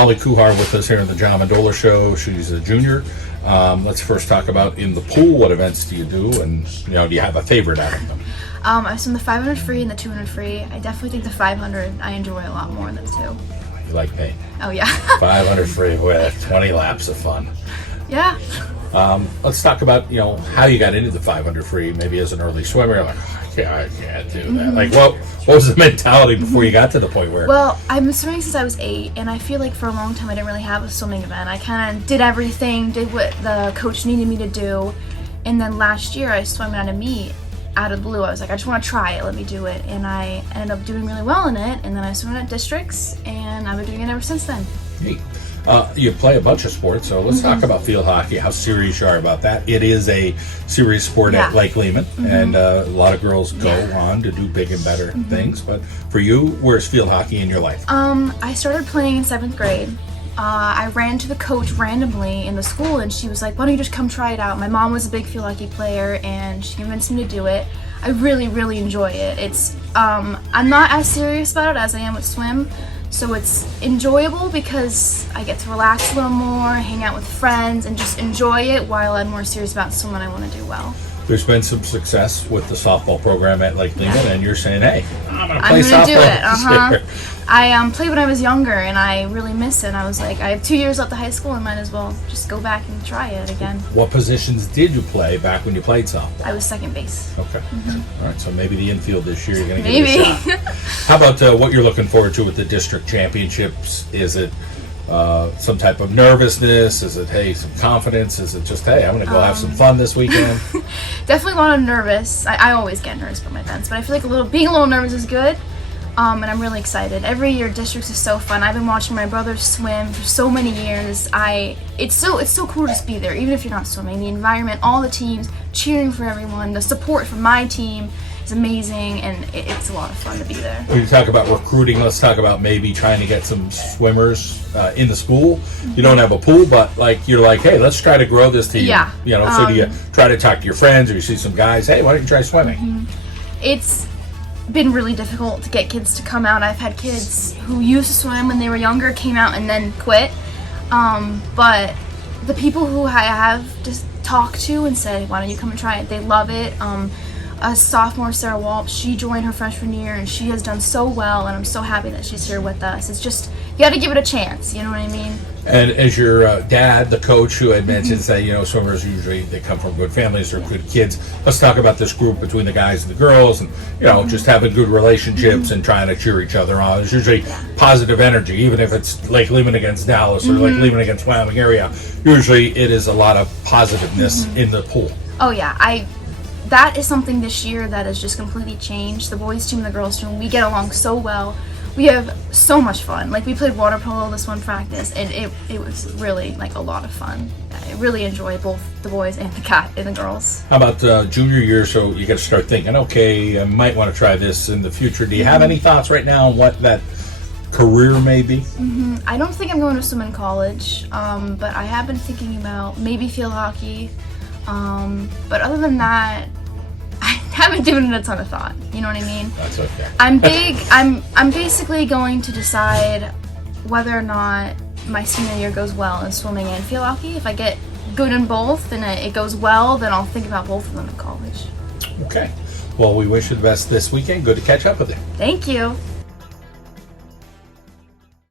Mollie Kuhar with us here in the John Mendola Show. She's a junior. Let's first talk about in the pool. What events do you do, and do you have a favorite out of them? I swim the 500 free and the 200 free. I definitely think the 500 I enjoy a lot more than the 2. You like me? Oh yeah. 500 free with 20 laps of fun. Yeah. Let's talk about how you got into the 500 free. Maybe as an early swimmer, you're like, I can't do that. Like, what was the mentality before you got to the point where? Well, I've been swimming since I was 8, and I feel like for a long time I didn't really have a swimming event. I kind of did everything, did what the coach needed me to do, and then last year I swam at a meet out of the blue. I was like, I just want to try it, let me do it, and I ended up doing really well in it, and then I swam at districts, and I've been doing it ever since then. Neat. You play a bunch of sports, so let's talk about field hockey, how serious you are about that. It is a serious sport at Lake Lehman, and a lot of girls go on to do big and better things, but for you, where's field hockey in your life? I started playing in 7th grade. I ran to the coach randomly in the school, and she was like, why don't you just come try it out? My mom was a big field hockey player, and she convinced me to do it. I really, really enjoy it. It's I'm not as serious about it as I am with swim, so it's enjoyable because I get to relax a little more, hang out with friends, and just enjoy it while I'm more serious about swim and I want to do well. There's been some success with the softball program at Lake Lehman, and you're saying, hey, I'm going to play softball do it. this year. I played when I was younger, and I really miss it. And I was like, I have 2 years left of high school, and might as well just go back and try it again. What positions did you play back when you played softball? I was second base. Okay. All right, so maybe the infield this year you're going to give it a shot. How about what you're looking forward to with the district championships? Is it some type of nervousness? Is it, hey, some confidence? Is it just, hey, I'm going to go have some fun this weekend? Definitely a lot of nervous. I always get nervous for my events, but I feel like being a little nervous is good. And I'm really excited. Every year districts is so fun. I've been watching my brother swim for so many years. It's so cool to just be there, even if you're not swimming. The environment, all the teams cheering for everyone, the support from my team is amazing, and it's a lot of fun to be there. When you talk about recruiting, let's talk about maybe trying to get some swimmers in the school. You don't have a pool, but you're like, hey, let's try to grow this team. Yeah. So do you try to talk to your friends, or you see some guys, hey, why don't you try swimming? It's been really difficult to get kids to come out. I've had kids who used to swim when they were younger, came out and then quit. But the people who I have just talked to and said, why don't you come and try it? They love it. A sophomore, Sarah Walp, she joined her freshman year, and she has done so well, and I'm so happy that she's here with us. It's just, you got to give it a chance, you know what I mean? And as your dad, the coach, who had mentioned, say, swimmers usually, they come from good families or good kids. Let's talk about this group between the guys and the girls, and just having good relationships and trying to cheer each other on. There's usually positive energy, even if it's Lake Lehman against Dallas or Lake Lehman against Wyoming area. Usually it is a lot of positiveness in the pool. Oh yeah, that is something this year that has just completely changed. The boys team and the girls team, we get along so well. We have so much fun. We played water polo this one practice, and it was really a lot of fun. I really enjoy both the boys and the girls. How about junior year? So you got to start thinking, okay, I might want to try this in the future. Do you have any thoughts right now on what that career may be? I don't think I'm going to swim in college, but I have been thinking about maybe field hockey. But other than that, I haven't given it a ton of thought. You know what I mean? That's okay. I'm basically going to decide whether or not my senior year goes well in swimming and field hockey. If I get good in both and it goes well, then I'll think about both of them in college. Okay. Well, we wish you the best this weekend. Good to catch up with you. Thank you.